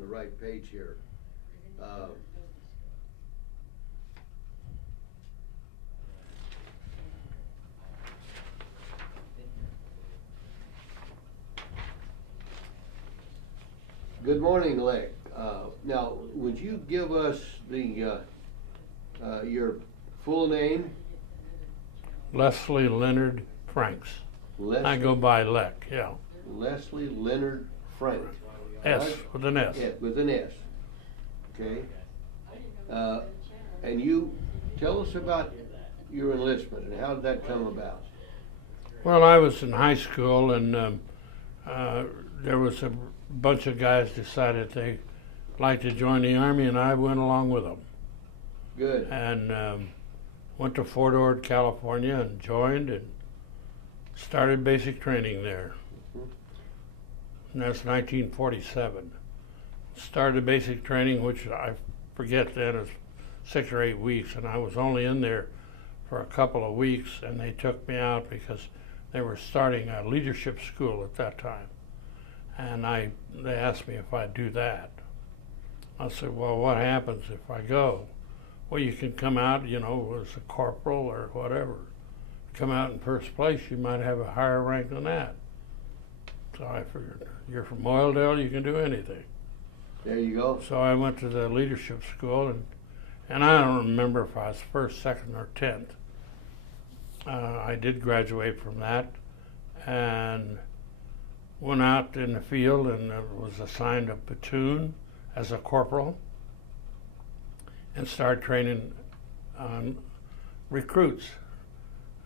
on the right page here. Good morning, Lek. Now, would you give us the your full name? Leslie Leonard Franks. I go by Lek, yeah. Leslie Leonard Frank. S, Right? with an S. Yeah, with an S. Okay. And you tell us about your enlistment and how did that come about? Well, I was in high school, and there was a bunch of guys decided they'd like to join the Army, and I went along with them. Good. And went to Fort Ord, California, and joined and started basic training there. And that's 1947. Started basic training, which I forget then is 6 or 8 weeks, and I was only in there for a couple of weeks, and they took me out because they were starting a leadership school at that time. And they asked me if I'd do that. I said, well, what happens if I go? Well, you can come out, you know, as a corporal or whatever. Come out in first place, you might have a higher rank than that. So I figured, you're from Oildale, you can do anything. There you go. So I went to the leadership school, and I don't remember if I was first, second, or 10th. I did graduate from that and went out in the field and was assigned a platoon as a corporal and started training recruits.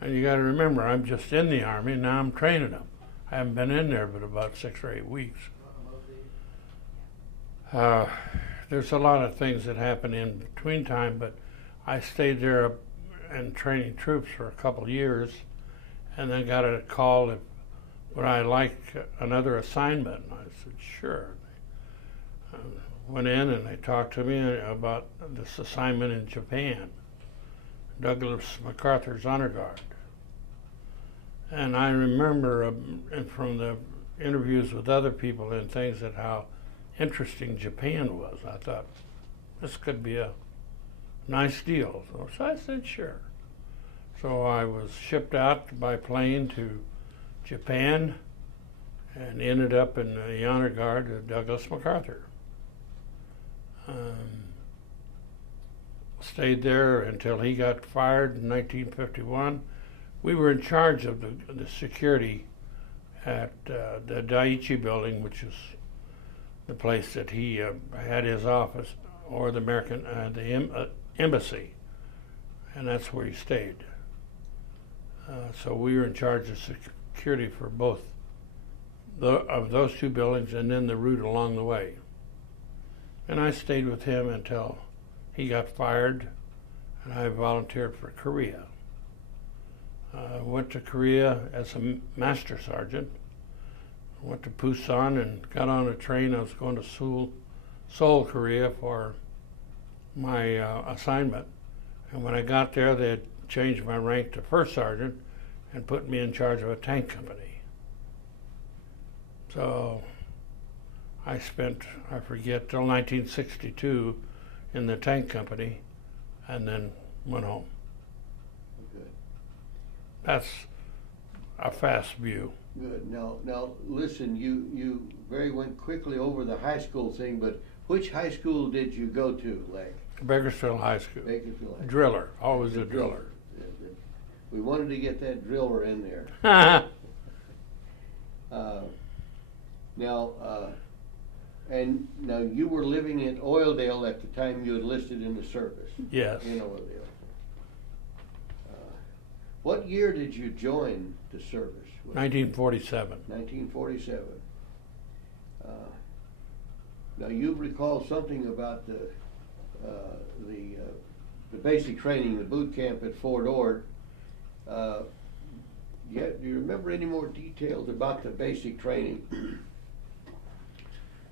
And you got to remember, I'm just in the Army, now I'm training them. I haven't been in there but about 6 or 8 weeks. There's a lot of things that happen in between time, but I stayed there and training troops for a couple of years, and then got a call if would I like another assignment. And I said, sure. Went in and they talked to me about this assignment in Japan, Douglas MacArthur's Honor Guard. And I remember from the interviews with other people and things that how interesting Japan was. I thought, this could be a nice deal. So I said, sure. So I was shipped out by plane to Japan and ended up in the Honor Guard of Douglas MacArthur. Stayed there until he got fired in 1951. We were in charge of the security at the Daiichi building, which is the place that he had his office, or the American embassy, and that's where he stayed. So we were in charge of security for both of those two buildings and then the route along the way. And I stayed with him until he got fired, and I volunteered for Korea. Went to Korea as a master sergeant. Went to Busan and got on a train. I was going to Seoul, Korea for my assignment. And when I got there, they had changed my rank to first sergeant and put me in charge of a tank company. So I spent, I forget, till 1962 in the tank company and then went home. Okay. That's a fast view. Good. Now listen, you went quickly over the high school thing, but which high school did you go to, Lek? Bakersfield High School. Bakersfield High School. Driller, always a driller. We wanted to get that driller in there. Now you were living in Oildale at the time you enlisted in the service. Yes. In Oildale. What year did you join the service? 1947. 1947. Now you recall something about the basic training, the boot camp at Fort Ord. Do you remember any more details about the basic training?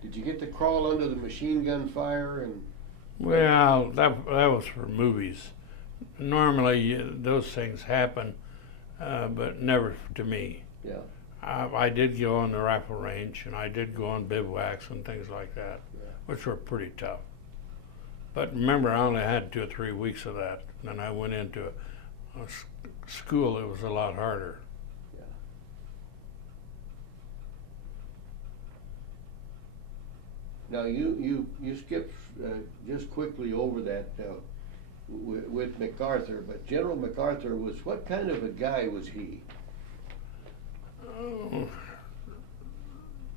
Did you get to crawl under the machine gun fire and? Well, that was for movies. Normally, those things happen, but never to me. Yeah. I did go on the rifle range, and I did go on bivouacs and things like that. Yeah. which were pretty tough. But remember, I only had 2 or 3 weeks of that. And then I went into a school that was a lot harder. Yeah. Now you skipped just quickly over that with MacArthur, but General MacArthur was, what kind of a guy was he?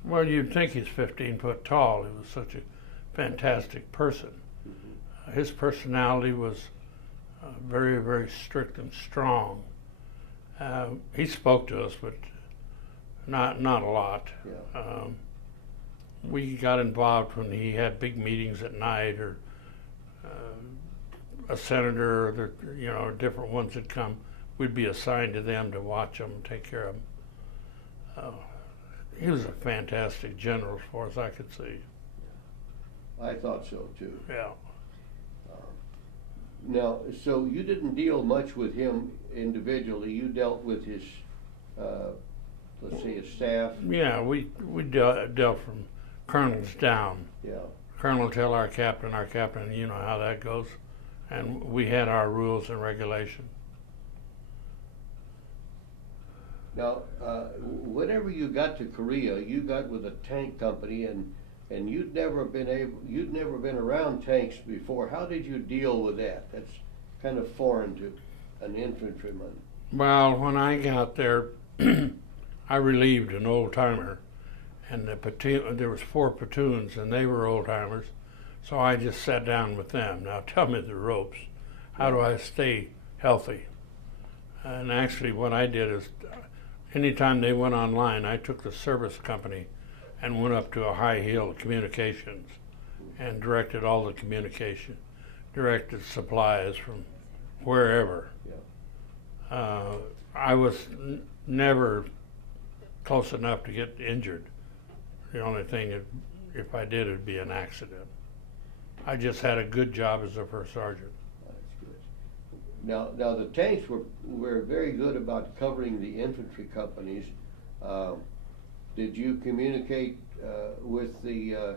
Well, you'd think he's 15 foot tall. He was such a fantastic person. His personality was very, very strict and strong. He spoke to us, but not a lot. Yeah. We got involved when he had big meetings at night, or a senator, or different ones that come. We'd be assigned to them to watch them, take care of them. He was a fantastic general, as far as I could see. I thought so too. Yeah. Now, so you didn't deal much with him individually. You dealt with his, let's say, his staff. Yeah, we dealt from colonels down. Yeah. Colonel tell our captain, you know how that goes. And we had our rules and regulations. Now, whenever you got to Korea, you got with a tank company, and you'd never been around tanks before. How did you deal with that? That's kind of foreign to an infantryman. Well, when I got there, I relieved an old timer, and there was 4 platoons, and they were old timers. So I just sat down with them. Now tell me the ropes. How do I stay healthy? And actually, what I did is, anytime they went online, I took the service company and went up to a high hill communications and directed all the communication, directed supplies from wherever. Yeah. I was never close enough to get injured. The only thing, if I did, it'd be an accident. I just had a good job as a first sergeant. That's good. Now the tanks were very good about covering the infantry companies. Did you communicate with the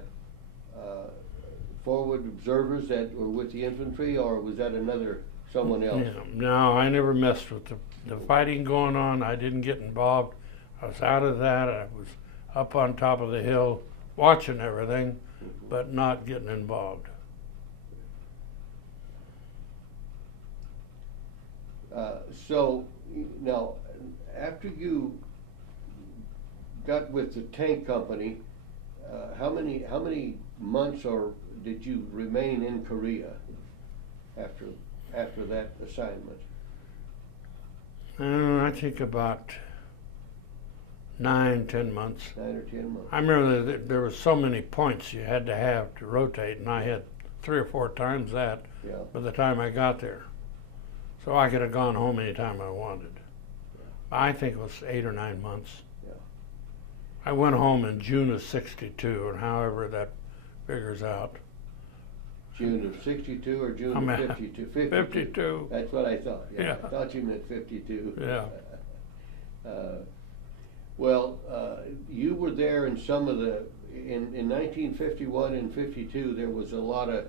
forward observers that were with the infantry, or was that someone else? Yeah, no, I never messed with the fighting going on. I didn't get involved. I was out of that. I was up on top of the hill watching everything, but not getting involved. So now, after you got with the tank company, how many months or did you remain in Korea after that assignment? I think about 9-10 months. 9 or 10 months. I remember that there were so many points you had to have to rotate, and I had 3 or 4 times that by the time I got there. So I could have gone home anytime I wanted. I think it was 8 or 9 months. Yeah. I went home in June of '62, or however that figures out. June of '62 or June of '52? 52. That's what I thought. Yeah. I thought you meant '52. Yeah. Well, you were there in some of in 1951 and '52. There was a lot of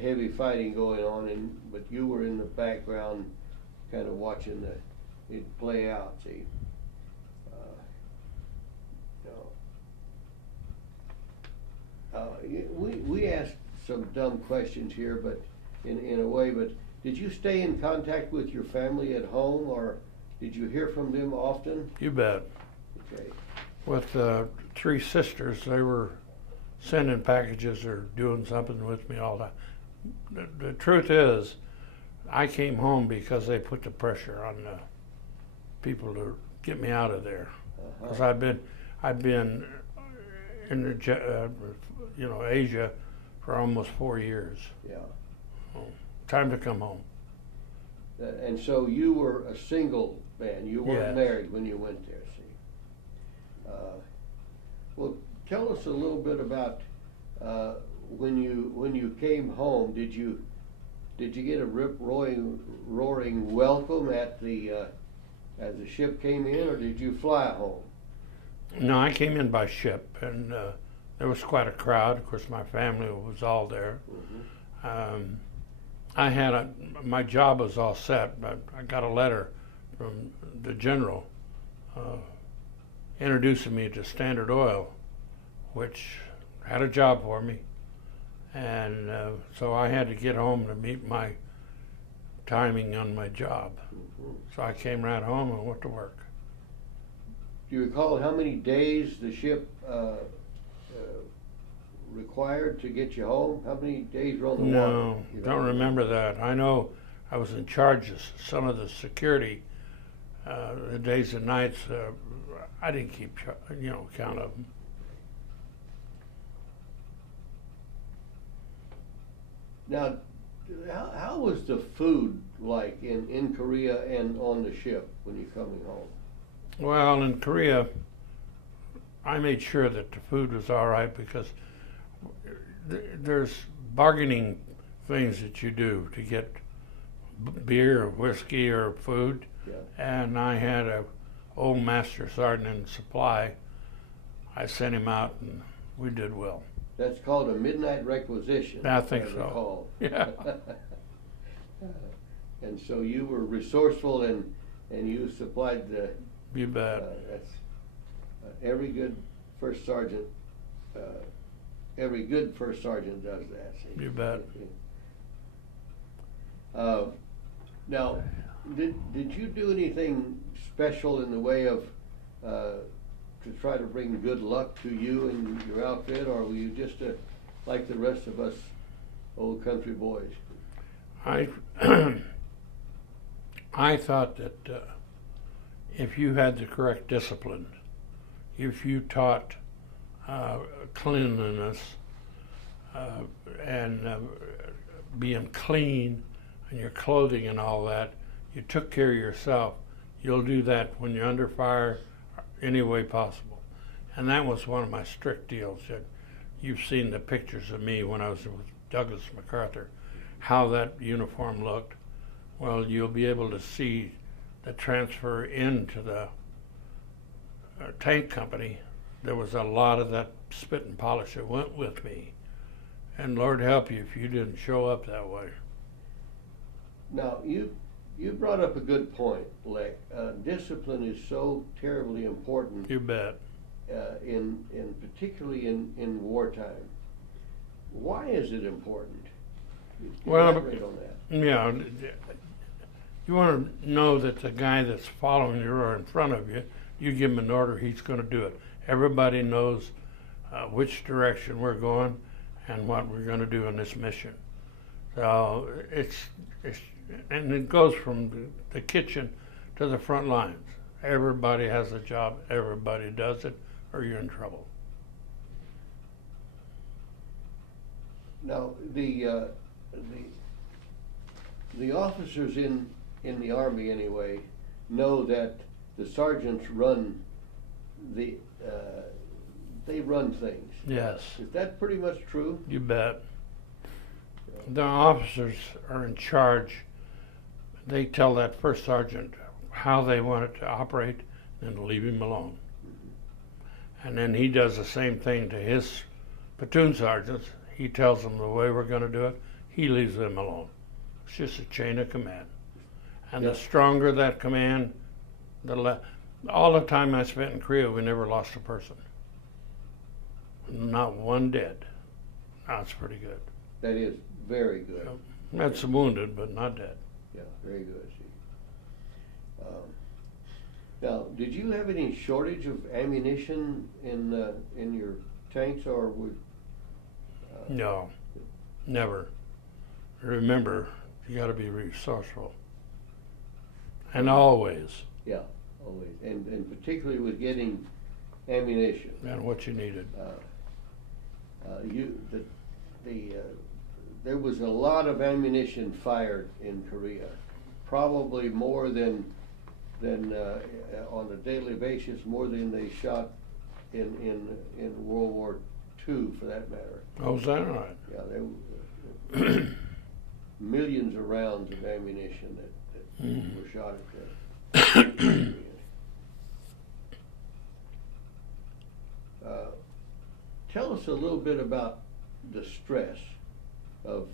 heavy fighting going on, but you were in the background, kind of watching it play out. See. We asked some dumb questions here, but in a way. But did you stay in contact with your family at home, or did you hear from them often? You bet. Okay. With 3 sisters, they were sending packages or doing something with me all the time. The truth is, I came home because they put the pressure on the people to get me out of there. Because I've been in the Asia for almost 4 years. Yeah. Time to come home. And so you were a single man. You weren't Yes. married when you went there. See. Well, tell us a little bit about when you came home. Did you get a rip-roaring welcome as the ship came in, or did you fly home? No, I came in by ship, and there was quite a crowd. Of course, my family was all there. Mhm. My job was all set, but I got a letter from the general introducing me to Standard Oil, which had a job for me. And so I had to get home to meet my timing on my job. Mhm. So I came right home and went to work. Do you recall how many days the ship required to get you home? How many days were on the water? No, You don't remember that. I know I was in charge of some of the security, the days and nights. I didn't keep count of them. Now, how was the food like in Korea and on the ship when you're coming home? Well, in Korea, I made sure that the food was all right because there's bargaining things that you do to get beer or whiskey or food. Yeah. And I had a old master sergeant in supply. I sent him out and we did well. That's called a midnight requisition. I think as so. recall. Yeah. And so you were resourceful and you supplied the. You bet. That's every good first sergeant. Every good first sergeant does that. See? You bet. Now, did you do anything special in the way of to try to bring good luck to you and your outfit, or were you just like the rest of us old country boys? I I thought that if you had the correct discipline, if you taught cleanliness and being clean and your clothing and all that, you took care of yourself, you'll do that when you're under fire any way possible. And that was one of my strict deals. That you've seen the pictures of me when I was with Douglas MacArthur, how that uniform looked. Well, you'll be able to see the transfer into the tank company. There was a lot of that spit and polish that went with me. And Lord help you if you didn't show up that way. Now, you brought up a good point, Lek. Discipline is so terribly important. You bet. In particularly in wartime. Why is it important? Well, Elaborate on that. Yeah, you want to know that the guy that's following you or in front of you, you give him an order, he's going to do it. Everybody knows which direction we're going and what we're going to do in this mission. So and it goes from the kitchen to the front lines. Everybody has a job, everybody does it, or you're in trouble. Now, the officers in the Army anyway know that the sergeants run they run things. Yes. Is that pretty much true? You bet. The officers are in charge. They tell that first sergeant how they want it to operate and leave him alone. And then he does the same thing to his platoon sergeants. He tells them the way we're going to do it. He leaves them alone. It's just a chain of command. And Yeah. the stronger that command, all the time I spent in Korea, we never lost a person. Not one dead. That's pretty good. That is very good. Had some wounded, but not dead. Yeah, very good. See. Now, did you have any shortage of ammunition in your tanks, or would? No, never. Remember, you got to be resourceful, and always, Yeah, always, and particularly with getting ammunition. and what you needed. There was a lot of ammunition fired in Korea, probably more than on a daily basis, more than they shot in World War II, for that matter. Oh, is that right? Yeah, there were millions of rounds of ammunition that were shot at that. Tell us a little bit about the stress of,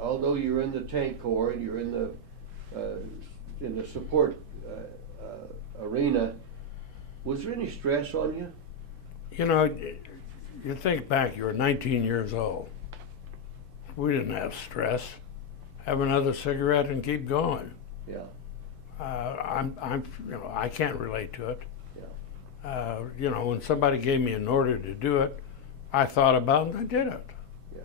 although you're in the tank corps and you're in the support arena, was there any stress on you? You know, you think back, you were 19 years old. We didn't have stress. Have another cigarette and keep going. Yeah. I can't relate to it. Yeah. When somebody gave me an order to do it, I thought about it and I did it. Yeah.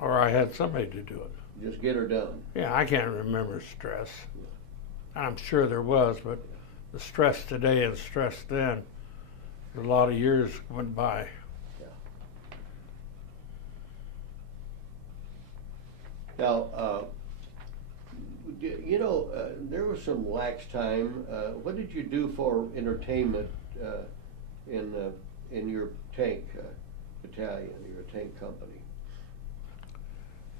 Or I had somebody to do it. Just get her done. Yeah, I can't remember stress. I'm sure there was, but the stress today and stress then, a lot of years went by. Yeah. Now, there was some lax time. What did you do for entertainment in your tank battalion, your tank company?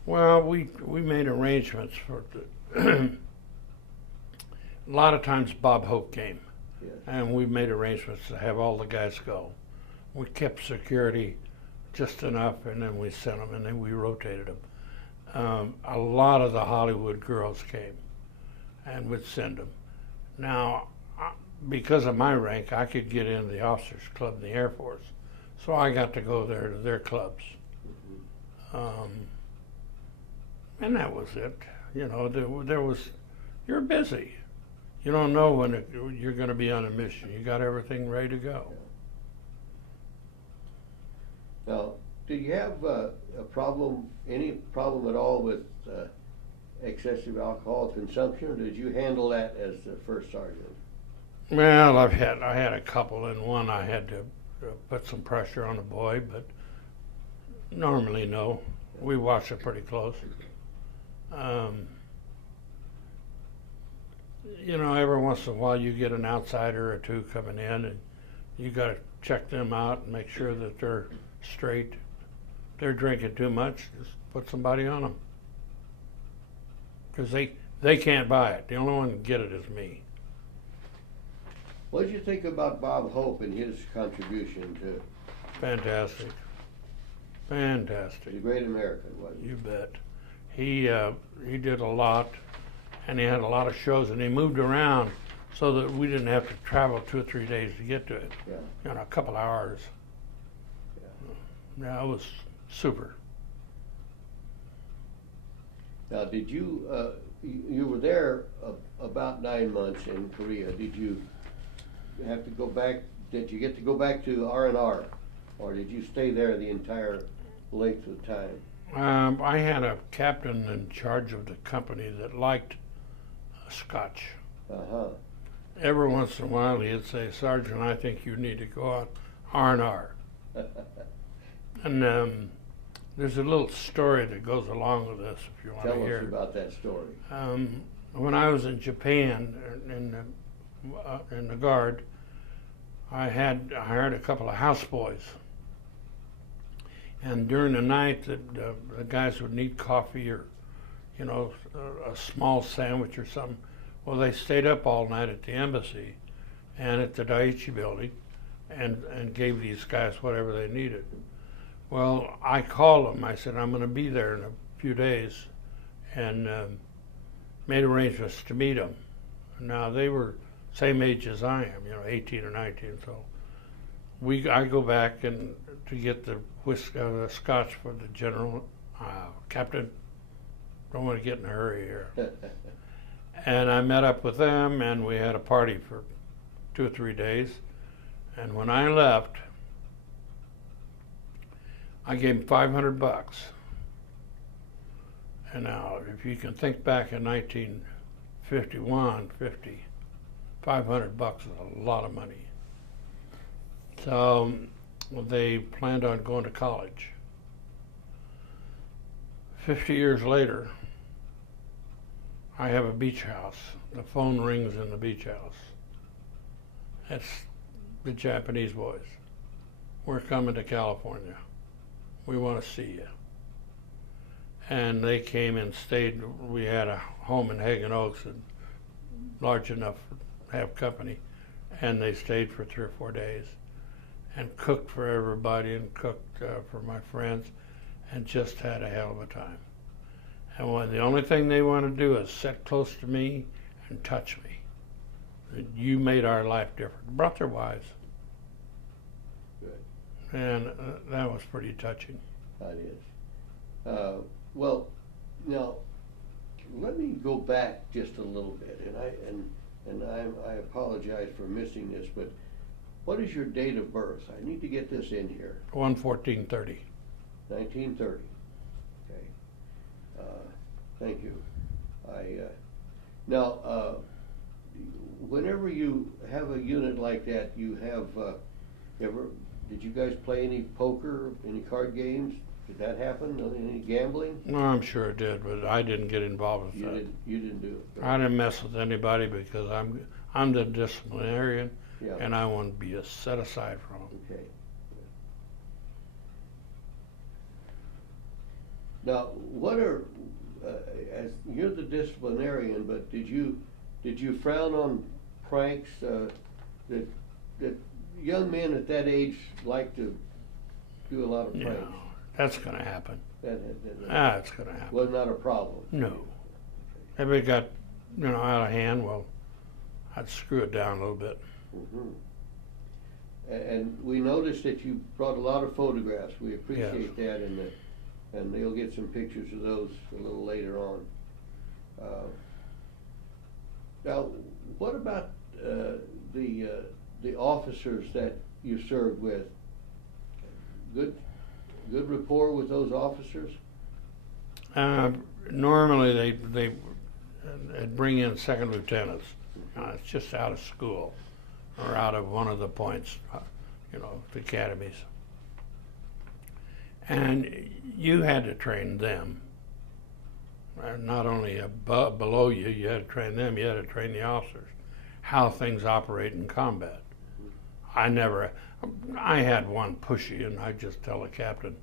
Well, we made arrangements for a lot of times Bob Hope came, Yes. and we made arrangements to have all the guys go. We kept security just enough, and then we sent them, and then we rotated them. A lot of the Hollywood girls came, and we'd send them. Now, because of my rank, I could get in the officers' club in the Air Force, so I got to go there to their clubs. And that was it. There was, you're busy. You don't know when you're going to be on a mission. You got everything ready to go. Now, did you have any problem at all with excessive alcohol consumption, or did you handle that as the first sergeant? Well, I had a couple, and one I had to put some pressure on the boy, but normally no. We watch it pretty close. Every once in a while you get an outsider or two coming in, and you got to check them out and make sure that they're straight. If they're drinking too much, just put somebody on them. Because they can't buy it. The only one who can get it is me. What did you think about Bob Hope and his contribution to? Fantastic. Fantastic. He's a great American, wasn't he? You bet. He did a lot, and he had a lot of shows, and he moved around so that we didn't have to travel 2 or 3 days to get to it. Yeah. A couple hours. Yeah, it was super. Now, did you were there about 9 months in Korea? Did you have to go back? Did you get to go back to R&R, or did you stay there the entire length of time? I had a captain in charge of the company that liked Scotch. Uh-huh. Every once in a while he'd say, "Sergeant, I think you need to go out R&R." And there's a little story that goes along with this, if you want to hear. Tell us about that story. When I was in Japan in the Guard, I hired a couple of houseboys. And during the night, the guys would need coffee or, a small sandwich or something. Well, they stayed up all night at the embassy and at the Daiichi building and gave these guys whatever they needed. Well, I called them. I said, I'm going to be there in a few days, and made arrangements to meet them. Now, they were same age as I am, 18 or 19, so I go back and to get the scotch for the general. Captain, don't want to get in a hurry here. And I met up with them, and we had a party for 2 or 3 days. And when I left, I gave him $500. And now, if you can think back in 1951, 50, $500 is a lot of money. So they planned on going to college. 50 years later, I have a beach house. The phone rings in the beach house. It's the Japanese boys. We're coming to California. We want to see you. And they came and stayed. We had a home in Hagen Oaks, and large enough to have company, and they stayed for 3 or 4 days. and cooked for everybody and cooked for my friends and just had a hell of a time. And the only thing they want to do is sit close to me and touch me. You made our life different. Brought their wives. Good. And that was pretty touching. That is. Well, now, let me go back just a little bit, and I apologize for missing this, but what is your date of birth? I need to get this in here. 1/14/30. 1930. Okay. Thank you. Now, whenever you have a unit like that, you have did you guys play any poker, any card games? Did that happen? Any gambling? Well, I'm sure it did, but I didn't get involved with that. You didn't do it. I didn't mess with anybody because I'm the disciplinarian, Yeah. and I want to be set aside from them. Okay. Now, what are as you're the disciplinarian, but did you frown on pranks that young men at that age like to do a lot of pranks? No, that's going to happen. That It's going to happen. was not a problem. No. If it got, out of hand, well, I'd screw it down a little bit. Mm-hmm. And we noticed that you brought a lot of photographs. We appreciate that, and they'll get some pictures of those a little later on. Now, what about the officers that you served with? Good rapport with those officers? Normally, they'd bring in second lieutenants. It's just out of school or out of one of the points, the academies. And you had to train them. Not only below you, you had to train them, you had to train the officers, how things operate in combat. I had one pushy, and I'd just tell the captain,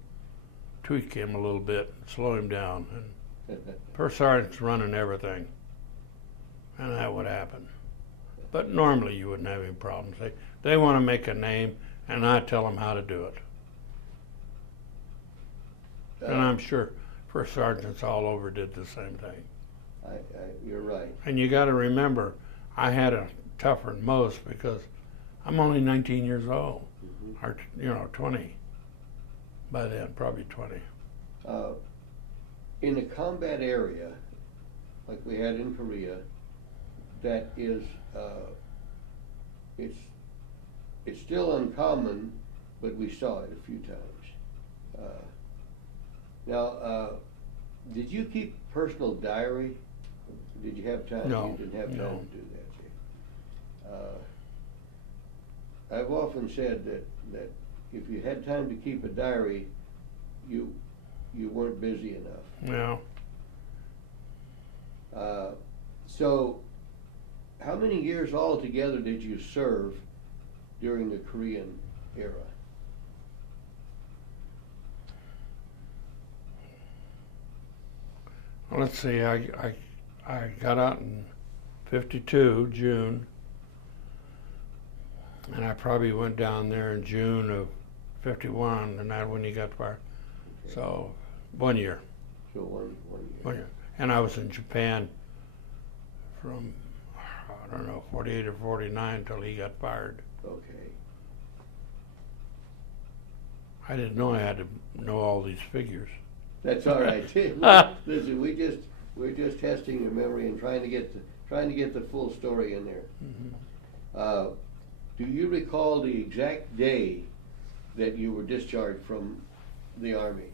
tweak him a little bit, slow him down. And first sergeant's running everything, and that would happen. But normally you wouldn't have any problems. They want to make a name, and I tell them how to do it. And I'm sure first sergeants all over did the same thing. You're right. And you got to remember, I had it tougher than most because I'm only 19 years old, or 20 by then, probably 20. In a combat area, like we had in Korea, that is, it's still uncommon, but we saw it a few times. Now, did you keep personal diary? Did you have time? No. You didn't have time No. to do that. See. I've often said that if you had time to keep a diary, you weren't busy enough. Yeah. So, how many years altogether did you serve during the Korean era? Well, let's see. I got out in '52, June, and I probably went down there in June of '51, and that's when he got fired. Okay. So 1 year. So one year. 1 year. And I was in Japan from, I don't know, 48 or 49 until he got fired. Okay. I didn't know I had to know all these figures. That's all right. Listen, we're just testing your memory and trying to get the full story in there. Mm-hmm. Do you recall the exact day that you were discharged from the Army?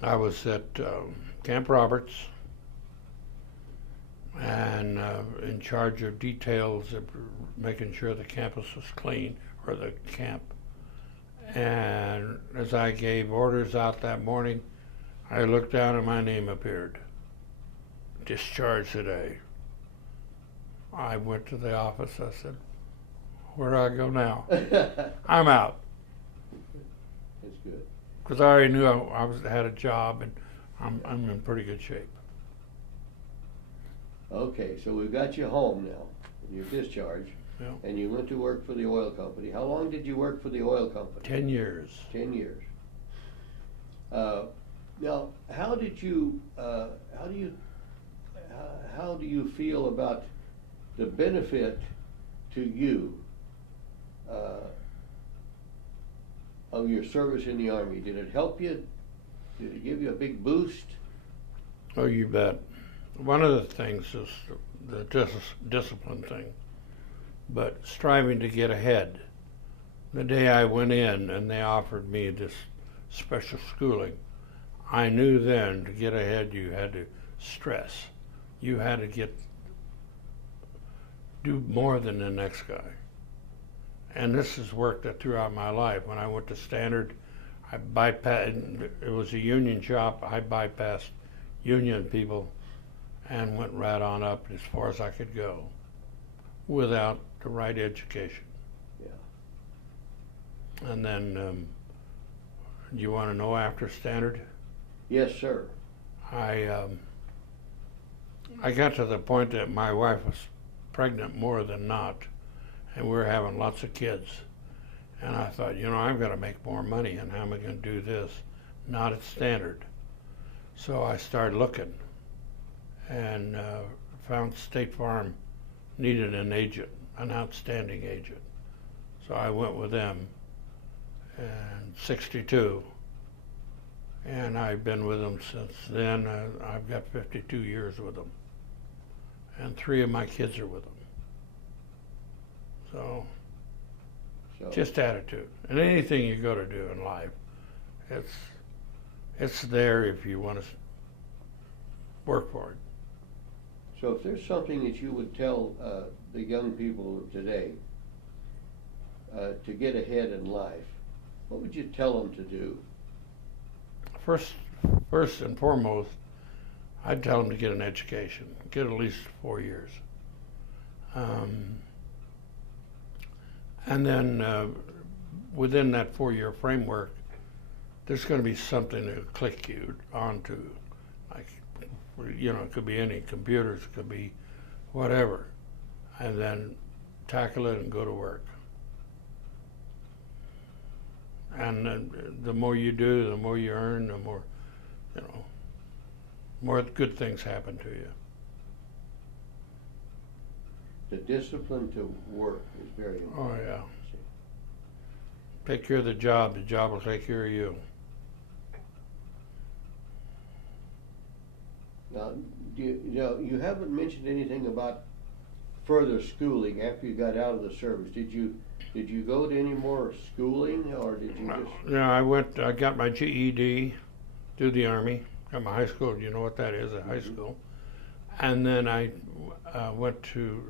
I was at Camp Roberts and in charge of details of making sure the campus was clean, or the camp. And as I gave orders out that morning, I looked down and my name appeared. Discharged today. I went to the office. I said, "Where do I go now?" I'm out. That's good. Because I already knew I had a job, and I'm in pretty good shape. Okay, so we've got you home now. You're discharged, Yeah. and you went to work for the oil company. How long did you work for the oil company? 10 years. 10 years. Now, how do you feel about the benefit to you of your service in the Army? Did it help you? Did it give you a big boost? Oh, you bet. One of the things is the discipline thing, but striving to get ahead. The day I went in and they offered me this special schooling, I knew then to get ahead you had to stress. You had to do more than the next guy. And this has worked throughout my life. When I went to Standard, I bypassed, it was a union shop, I bypassed union people and went right on up as far as I could go without the right education. Yeah. And then, you want to know after Standard? Yes, sir. I got to the point that my wife was pregnant more than not, and we were having lots of kids. And I thought, I've got to make more money, and how am I going to do this? Not at Standard. So I started looking, and found State Farm needed an agent, an outstanding agent. So I went with them in '62. And I've been with them since then. I've got 52 years with them. And 3 of my kids are with them. So just attitude. And anything you go to do in life, it's there if you want to work for it. So if there's something that you would tell the young people of today to get ahead in life, what would you tell them to do? First and foremost, I'd tell them to get an education, get at least 4 years. And then within that 4-year framework, there's going to be something to click you onto. Like, it could be any computers, it could be whatever. And then tackle it and go to work. And the more you do, the more you earn, the more, more good things happen to you. The discipline to work is very important. Oh, yeah. Take care of the job will take care of you. Now, you haven't mentioned anything about further schooling after you got out of the service. Did you go to any more schooling, or did you just? Yeah, I got my GED through the Army, got my high school, you know what that is, a high school. And then I went to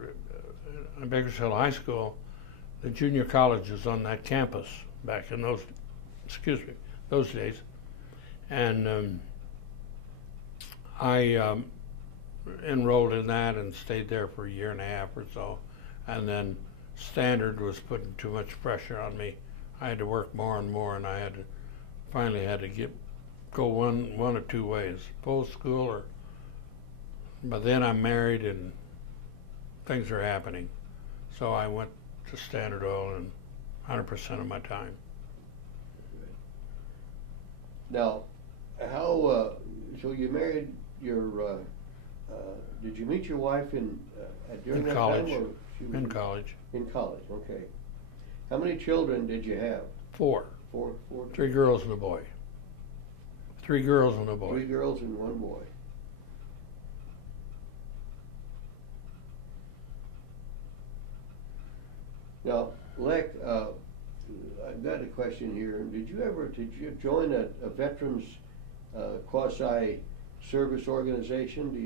Bakersfield High School. The junior college was on that campus back in those days. And I enrolled in that and stayed there for a year and a half or so. And then Standard was putting too much pressure on me. I had to work more and more, and I finally had to go one of 2 ways: full school, or. But then I'm married and things are happening, so I went to Standard Oil and 100% of my time. Now, how? So you married your. Did you meet your wife during that college. time? Or she was In college. In college, okay. How many children did you have? 4. Four. 3 girls and a boy. 3 girls and a boy. 3 girls and 1 boy. Now, Lec, I've got a question here. Did you join a veterans quasi service organization? Do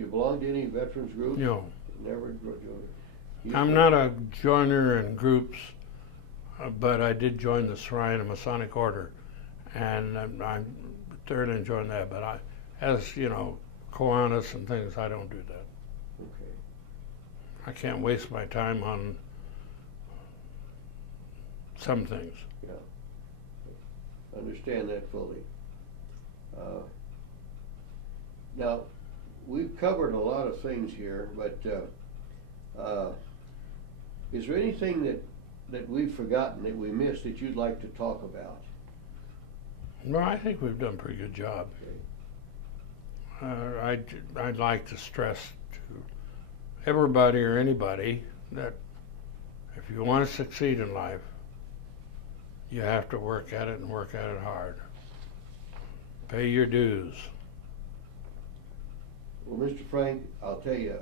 you belong to any veterans group? No. Never joined. I'm not a joiner in groups, but I did join the Shrine of Masonic Order, and I'm thoroughly enjoying that. But as Kiwanis and things, I don't do that. Okay. I can't waste my time on some things. Yeah. Understand that fully. Now, we've covered a lot of things here, but Is there anything that we've forgotten, that we missed, that you'd like to talk about? No, I think we've done a pretty good job. I'd like to stress to everybody or anybody that if you want to succeed in life, you have to work at it and work at it hard. Pay your dues. Well, Mr. Frank, I'll tell you,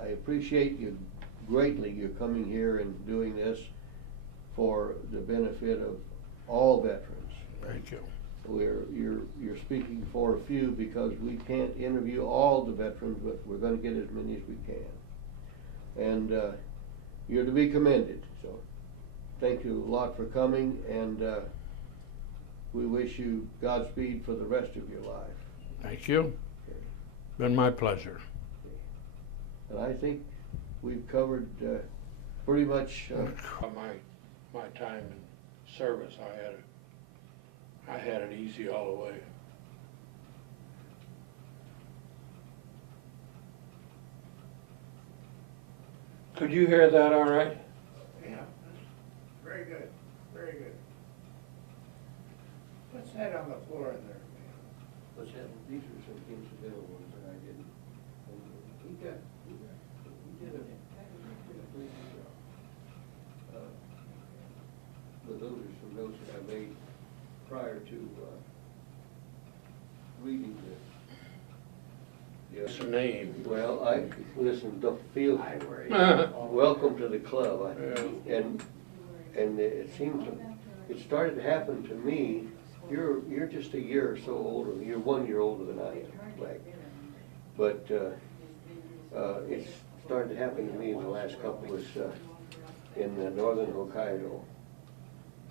I appreciate you greatly, you coming here and doing this for the benefit of all veterans. Thank you. You're speaking for a few because we can't interview all the veterans, but we're gonna get as many as we can. And you're to be commended, so thank you a lot for coming, and we wish you Godspeed for the rest of your life. Thank you. Okay. Been my pleasure. And I think we've covered pretty much. My time in service, I had it easy all the way. Could you hear that all right? Yeah, very good, very good. What's that on the floor in there? What's that? These are some incidental ones that I didn't. He did a pretty good job. But those are some notes that I made prior to reading the. What's the name? Well, listen, the field, I worry. welcome to the club. Yeah. And it seems, it started to happen to me. You're just a year or so older, you're 1 year older than I am, Black. But it's started to happen to me in the last couple, was in northern Hokkaido.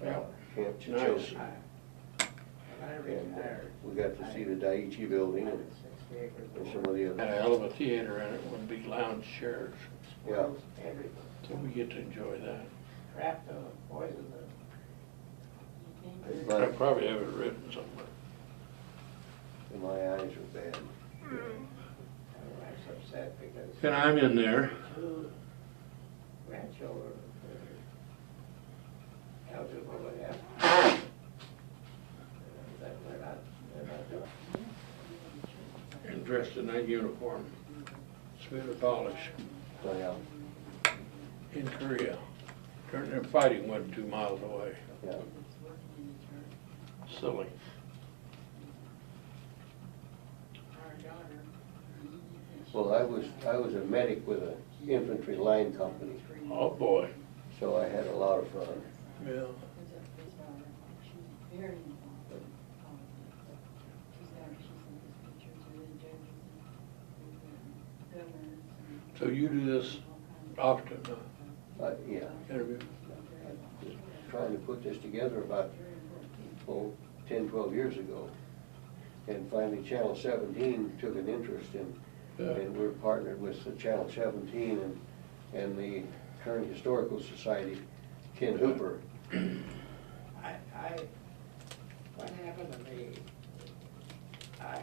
Yeah. Camp Nice. Chichoshi. I And retired. we got to see the Daiichi building and some of the Had a other. hell of a theater in it, one big lounge chairs, Yeah. so we get to enjoy that. Trapped on a poison. I But probably have it written somewhere. my eyes are bad. I was upset because And I'm in there. two grandchildren are eligible to have. They're not doing. And dressed in that uniform, smooth and polished, So, yeah, in Korea. And fighting wasn't 2 miles away. yeah. Silly. Well, I was a medic with an infantry line company, Oh, boy. so I had a lot of fun. Yeah. So you do this often, huh? Yeah, Interview? I was trying to put this together about, 10, 12 years ago. And finally, Channel 17 took an interest in, Yeah. and we're partnered with the Channel 17 and the current Historical Society, Ken Hooper. What happened to me? I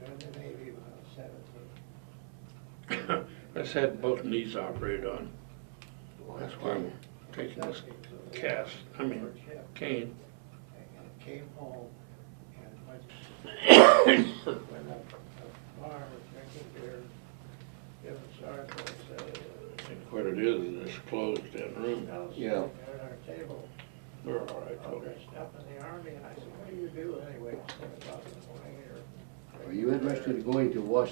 joined the Navy when I was 17. I just had both knees operated on. That's why I'm taking this cane. And came home and went up a bar with drinking beer, giving sergeant, I think what it is this closed-in room. Yeah. at our table, We're all right, all folks. dressed up in the Army, and I said, what do you do anyway? 7 o'clock in the morning, or Are you interested in going to Washington?